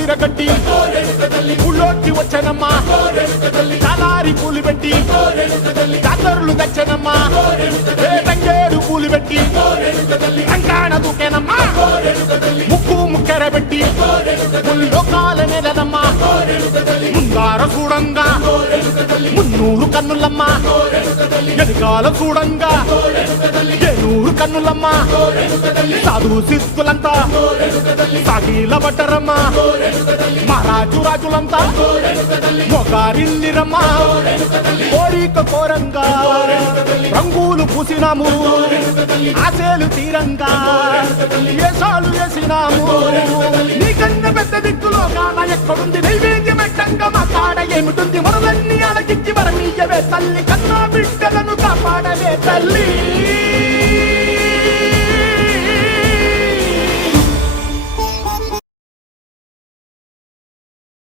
విరగట్టి ఊళ్ళోకి వచ్చనమ్మా చాలారి పూలు పెట్టి జాతరులు తెచ్చనమ్మా తంగేడు పూలు పెట్టి రంగాణ దూకేనమ్మా ముక్కు ముక్కెర పెట్టి ముల్లోకాల నెలనమ్మా ముందార చూడంగా మున్నూరు కన్నులమ్మా ఎనకాల చూడంగా ఏనూరు కన్నులమ్మా సాధు సిద్ధులంతా సాగిల పట్టరమ్మా మహారాజు రాజులంతా మొగారిల్లిరమ్మా కోరిక కోరంగా రంగులు పూసినాము ఆశలు తీరంగా ఏసాలు వేసినాము నీకన్నా పెద్ద దిక్కులో కాన ఎక్కడుంది నైవేద్యం పెట్టంగా మా కాడ ఏమిటుంది మనలన్నీ అలకించి మరమీయవే తల్లి